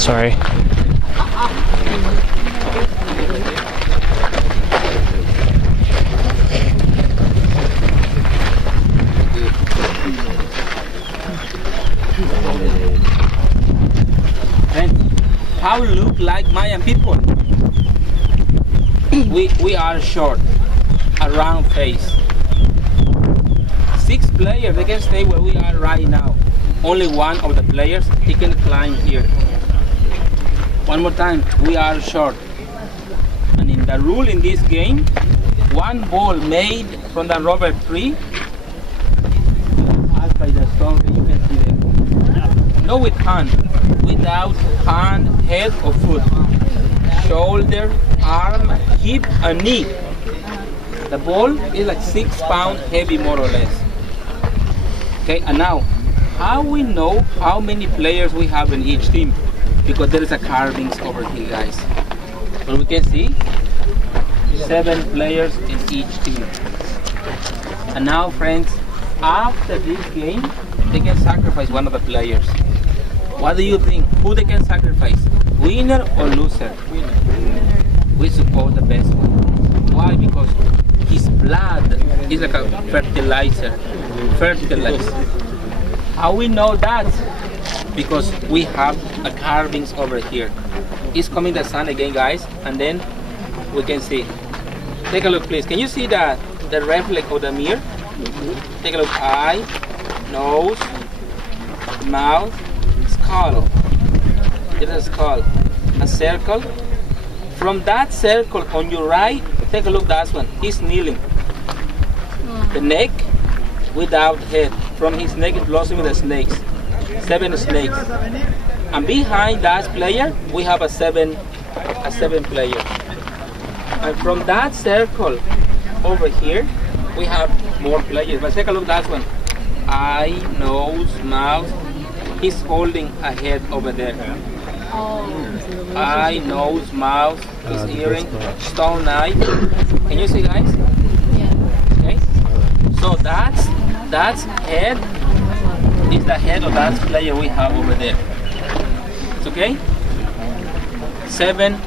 Sorry. And how look like Mayan people? We are short, a round face. 6 players, they can stay where we are right now. Only one of the players, he can climb here. One more time, we are short. And in the rule in this game, one ball made from the rubber tree, as by the story you can see there. No with hand, without hand, head or foot. Shoulder, arm, hip and knee. The ball is like 6 pounds heavy more or less. Okay, and now, how we know how many players we have in each team? Because there is a carvings over here, guys. But we can see 7 players in each team. And now, friends, after this game, they can sacrifice one of the players. What do you think? Who they can sacrifice? Winner or loser? We suppose the best one. Why? Because his blood is like a fertilizer. How we know that? Because we have a carvings over here. It's coming the sun again, guys, and then we can see. Take a look, please. Can you see the reflex of the mirror? Take a look. Eye, nose, mouth, skull. It is a skull. A circle. From that circle on your right, take a look. That one. He's kneeling. The neck without head. From his neck is blossoming the snakes. 7 snakes. And behind that player, we have a seven player. And from that circle over here, we have more players. But take a look at that one. Eye, nose, mouth. He's holding a head over there. Eye, nose, mouth, his earring, stone eye. Can you see, guys? Okay. So that's head is the head of that player we have over there. It's okay? 7